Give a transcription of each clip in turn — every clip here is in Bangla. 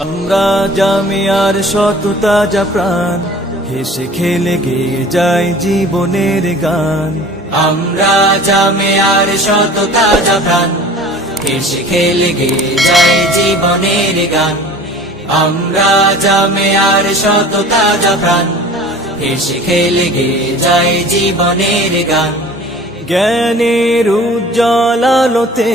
আমরা জামিয়ার সততা যা প্রাণ হেসে খেলে গেয়ে যায় জীবনের গান। আমরা জামে আর সততা জাপান হেসে খেলে গে যাই জীবনের গান। আমরা জামে আর সততা জাপান হেসে খেলে গে যাই জীবনের গান। জ্ঞানের উজ্জ্বল আলোতে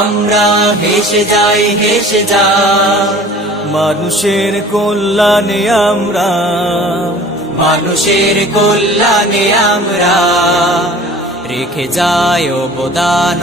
আমরা হেসে যাই হেসে যা। মানুষের কল্যাণে আমরা। মানুষের কল্যাণে আমরা। রেখে যায় অবদান